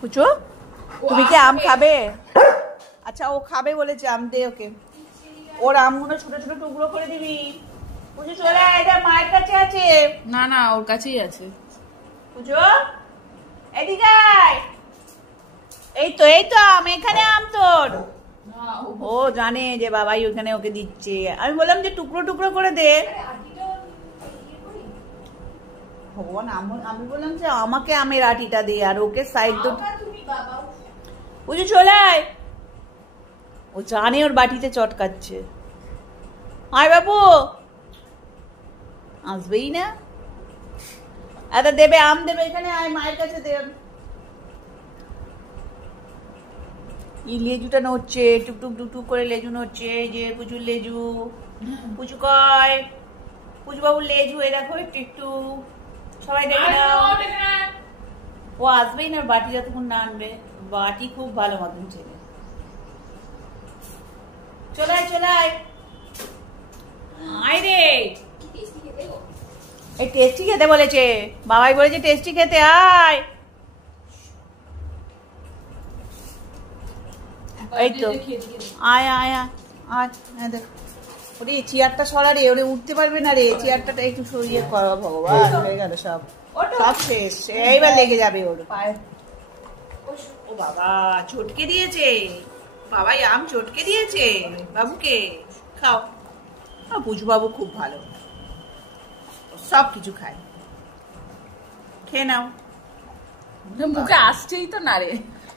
পুচু তুমি কি আম খাবে? আচ্ছা ও খাবে বলেছে, আম দে ওকে। ওর আমগুলো ছোট ছোট টুকরো করে দিবি। পুজো চলে আয়, এটা মায়ের কাছে আছে। না না ওর কাছেই আছে। পুজো এদিকে আয়। এই তো আম, এখানে আম তোর। ও জানে যে বাবাই ওখানে ওকে দিচ্ছে। আমি বললাম যে টুকরো টুকরো করে দে। ভগবান, আমি বললাম যে আমাকে আমের আটিটা দে আর ওকে সাইড তো। পুজো চলে আয়। ও জানে ওর বাটিতে চটকাচ্ছে। আয় বাবু, আসবেই না। আচ্ছা দেবে, আম দেবে, এখানে আয় মায়ের কাছে দে। লেজুটা নড়ছে, টুকটুক টুকটুক করে লেজু নড়ছে। যে পুজুর লেজু, পুজু কয়, পুজু বাবুর লেজু, এ দেখো একটু একটু। সবাই দেখে নাও। ও আসবেই না, বাটি যতক্ষণ না আনবে। বাটি খুব ভালো মতন ছেলে। চলে আয় চলে আয়। আয় রে, এই টেস্টি খেতে বলেছে, বাবাই বলেছে টেস্টি খেতে। আয়, এই তো আয় আয় আয় আয়। হ্যাঁ দেখ, ওরে চেয়ারটা সরা রে, ওরে উঠতে পারবে না রে। চেয়ারটা একটু সরিয়ে করো। ভগবান, হয়ে গেল সব, সব শেষ। এইবার লেগে যাবে ওর পায়ে। ও বাবা, চটকে দিয়েছে বাবাই, আম চটকে দিয়েছে বাবুকে। খাও। পুজু বাবু খুব ভালো, সব কিছু খায়। খেয়ে নাও। মুখে আসছেই তো না রে।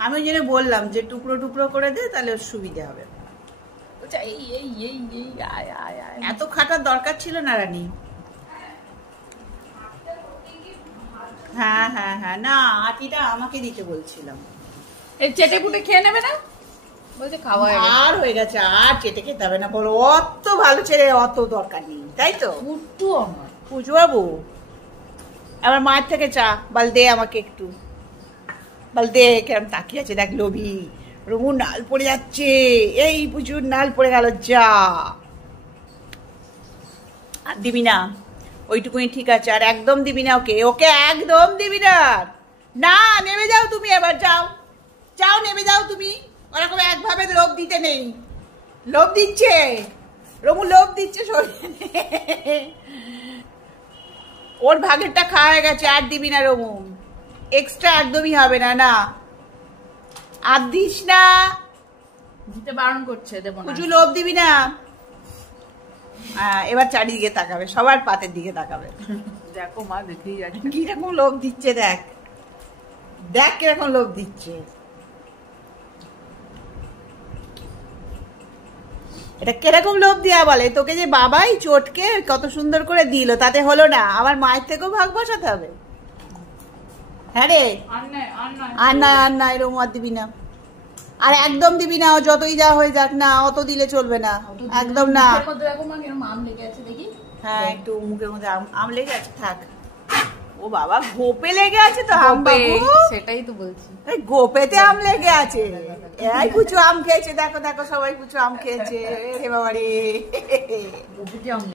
আমি ওই জন্য বললাম যে টুকরো টুকরো করে দে, তাহলে ওর সুবিধা হবে। এত খাটার দরকার ছিল না রানী। হ্যাঁ হ্যাঁ হ্যাঁ, না আটিটা আমাকে দিতে বলছিলাম। এই চেটে পুটে খেয়ে নেবে না? বলছে খাওয়া আর হয়ে গেছে, আর চেটে খেতে হবে না। বলো অত ভালো ছেলে, অত দরকার নেই, তাই তো? পুট্টু আমার পুজো বাবু, আমার মায়ের থেকে চা বল দে আমাকে একটু। বল দে। কেরম তাকিয়ে আছে দেখ, লোভী। রুমু নাল পড়ে যাচ্ছে। এই পুজোর নাল পড়ে গেল, যা। আর দিবি না, ওইটুকুনি ঠিক আছে। আর একদম দিবি না ওকে, ওকে একদম দিবি না। না, নেমে যাও তুমি এবার, যাও যাও, নেমে যাও তুমি। ওরকম একভাবে লোভ দিতে নেই। লোভ দিচ্ছে রমু, লোভ দিচ্ছে। ওর ভাগেরটা খাওয়া হয়ে গেছে, আর দিবি না রমু। এক্সট্রা একদমই হবে না। না আর দিস না, দিতে বারণ করছে, দেব না। কিছু লোভ দিবি না। এবার চারিদিকে তাকাবে, সবার পাতের দিকে তাকাবে। দেখো মা, দেখেই যাচ্ছে কিরকম লোভ দিচ্ছে। দেখ দেখ কিরকম লোভ দিচ্ছে। এটা কিরকম লোভ দেয়া বলে? তোকে যে বাবাই চটকে কত সুন্দর করে দিল, তাতে হলো না? আমার মায়ের থেকেও ভাগ বসাতে হবে। হ্যাঁ রে, আর না আর না, এরকম আর দিবি না। আর একদম দিবি না, যতই যা হয়ে যাক না, অত দিলে চলবে না, একদম না। হ্যাঁ, একটু মুখের মধ্যে আম লেগে আছে, থাক। ও বাবা, গোপে লেগে আছে তো আম বাবু। সেটাই তো বলছি, গোপেতে আম লেগে আছে। এই পুচু আম খেয়েছে, দেখো দেখো, সবাই পুচু আম খেয়েছে। রে বাবা রে।